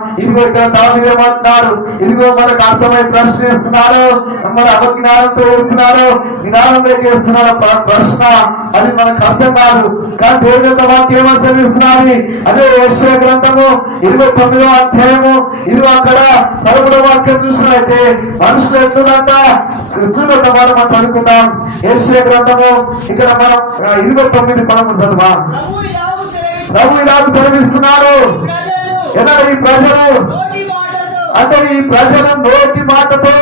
ఇదిగో ఇక్కడ దావీదేమంటున్నాడు, ఇదిగో మనకు అర్థమై ప్రశ్న వేస్తున్నాడు, మన అవజ్ఞానంతో వేస్తున్నాడు, జ్ఞానంలోకి వేస్తున్నాడు ప్రశ్న. అది మనకు అర్థం కాదు, కానీ దేవుని యొక్క వాక్యం ఏమో సెలవిస్తున్నది. అదే యెషయా గ్రంథము 29వ అధ్యాయము. ఇదిగో అక్కడ 13వ వాక్యం చూసినట్లయితే మనుషులు ఎట్లుందంట చూడండి, మనం చదువుకుందాం. యెషయా గ్రంథము ఇక్కడ మనం 29:13 చదువా. ప్రభు ఇలాగ సెలవిస్తున్నాడు, ఈ ప్రజలు అంటే ఈ ప్రజలు నోటి మాటతో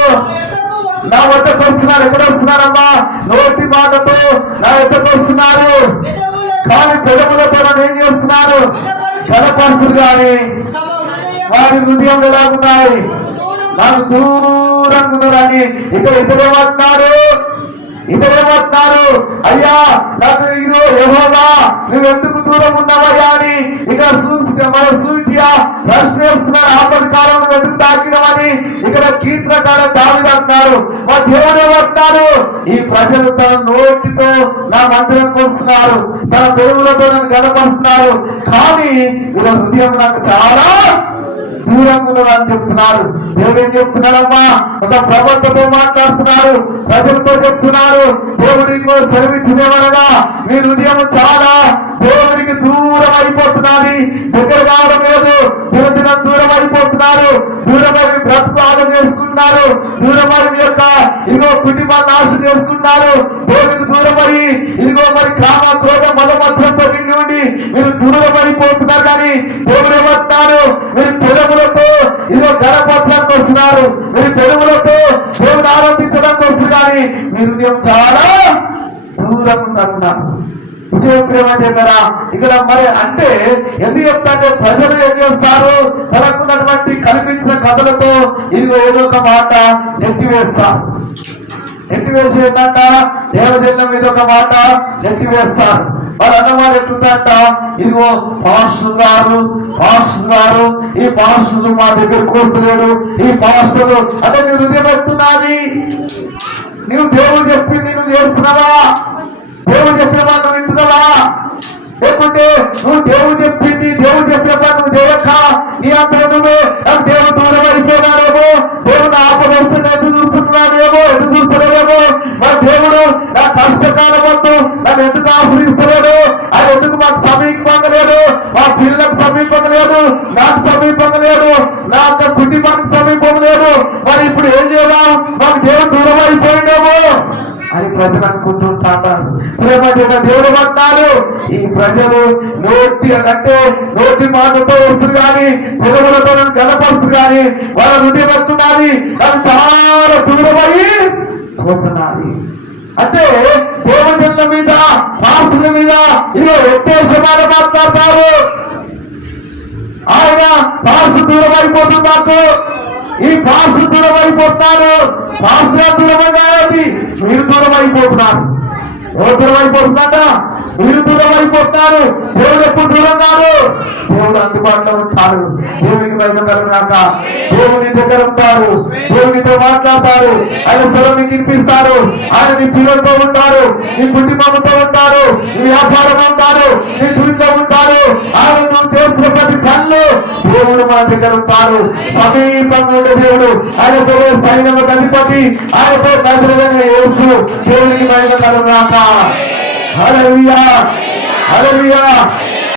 నా వద్దకు వస్తున్నారు. ఎక్కడ వస్తున్నారమ్మా? నోటి మాటతో నా వద్దకు వస్తున్నారు, కానీ పెదవులతో నన్ను ఏం చేస్తున్నారు? కనపడుతున్నారు, కానీ వారి హృదయం ఎలాగున్నాయి? నాకు దూరంగా ఉన్నారని. ఇక్కడ ఇతరేమంటున్నారు, అయ్యా నాకు యెహోవా నువ్వెందుకు దూరం ఉన్నావయ్యా అని ఇక్కడ మన సూటిగా ప్రశ్నిస్తున్నారు. ఆపద కాలం నువ్వు ఎందుకు తాకినవని ఇక్కడ కీర్తనకారు దావీదు అంటున్నారు. మా దేవుడు ఏమంటున్నారు? ఈ ప్రజలు తన నోటితో నా మందిరంకి వస్తున్నారు, తన పెరుగులతో నన్ను గనపరుస్తున్నారు, కానీ వీళ్ళ హృదయం నాకు చాలా దూరంగా ఉన్నదని చెప్తున్నారు. దేవుడు ఏం చెప్తున్నాడమ్మా? ఒక ప్రవక్తతో మాట్లాడుతున్నారు, ప్రజలతో చెప్తున్నారు. దేవుడికి సెలవిచ్చినేమనగా మీ హృదయం చాలా దేవునికి దూరం అయిపోతున్నది, దగ్గర కావడం లేదు. దినదినం దూరం అయిపోతున్నారు, దూరమై బ్రతుకు ఆదం చేసుకుంటున్నారు, దూరమై మీ యొక్క ఇదిగో కుటుంబాన్ని నాశనం చేసుకుంటున్నారు. దేవునికి దూరమై ఇదిగో మరి కామ క్రోధ మదమత్రంతో నిండి ఉండి మీరు దూరం అయిపోతున్నారు. కానీ దేవుడు ఏమంటున్నారు? మీరు పెదవులతో ఇదిగో గణపరచడానికి వస్తున్నారు, మీరు పెదవులతో దేవుని ఆనందించడానికి వస్తున్నారు, కానీ మీ హృదయం చాలా దూరంగా ఉందంటున్నారు. విజయప్రేమ చెప్పారా ఇక్కడ? మరి అంటే ఎందుకు చెప్తాంటే ప్రజలు ఏం చేస్తారు? తనకున్నటువంటి కల్పించిన కథలతో ఇదిగో ఏదో ఒక మాట నెట్టివేస్తారు. నెట్టివేసేదంట దేవజనం మీద ఒక మాట నెట్టివేస్తారు. వాళ్ళు అన్నమాట ఎట్లుందంట, ఇదిగో పాస్టర్ గారు ఈ పాస్టర్లు మా దగ్గరకు వస్తలేడు, ఈ పాస్టర్లు అంటే నీ హృదయం పెడుతున్నది. నువ్వు దేవుడు చెప్పింది నువ్వు చేస్తున్నావా? దేవుడు చెప్పినవా నువ్వు వింటున్నావా? లేకుంటే నువ్వు దేవుడు చెప్పింది దేవుడు చెప్పినప్పుడు నువ్వు దేవుక్క నీ అంతా నువ్వే దేవుడు దూరం అయిపోయినాడేమో, దేవుడు ఆపద వస్తున్నా ఎటు చూస్తున్నాడేమో, ఎటు చూస్తున్నాడేమో. మరి దేవుడు నా కష్టకాలం వద్దు నన్ను ఎందుకు ఆశ్రయిస్తున్నాడు? ఆయన ఎందుకు మాకు సమీపంగా లేడు? మా పిల్లలకు సమీపంగా లేడు, నాకు సమీపంగా లేడు, నా యొక్క కుటుంబానికి సమీపం లేదు. మరి ఇప్పుడు ఏం చేద్దాం? మాకు దేవుడు దూరం అయిపోయిండేమో అని ప్రజలు అనుకుంటుంటారు. ప్రేమ దేవుడు అంటారు, ఈ ప్రజలు నోటి మాటతో వస్తుంది, కానీ పెదవులతో గనపరుస్తుంది, కానీ వాళ్ళ హృదయం వస్తున్నది అది చాలా దూరమై పోతున్నది. అంటే దేవజనుల మీద పాస్టర్ల మీద ఇదో ఉద్దేశమాట మాట్లాడతారు. ఆయన పాస్టర్ దూరం అయిపోతుంది, మాకు ఈ పాస్టర్ దూరం అయిపోతున్నారు, పాస్టర్ దూరమైనది మీరు దూరం అయిపోతున్నారు. ఎవరు దూరం అయిపోతుందట? మీరు దూరం అయిపోతున్నారు. దేవుడు ఎప్పుడు దూరం కాదు, దేవుడు అందుబాటులో ఉంటారు. దేవునికి మహిమ కలుగుగాక. దేవుని దగ్గర ఉంటారు, దేవునితో మాట్లాడతారు, ఆయన స్వరం మీకు వినిపిస్తారు. ఆయన నీ పిల్లలతో ఉంటారు, నీ కుటుంబంతో ఉంటారు, నీ వ్యాపారం ఉంటారు, నీ ఇంట్లో ఉంటారు. ఆయన నువ్వు చేస్తున్న ప్రతి కళ్ళు దేవుడు మన దగ్గర ఉంటారు, సమీపంగా ఉండే దేవుడు. ఆయన పేరు సైన్యములకు అధిపతి, ఆయన పేరు నజరేయుడైన యేసు. దేవునికి మహిమ కలుగుగాక. హల్లెలూయా, హల్లెలూయా.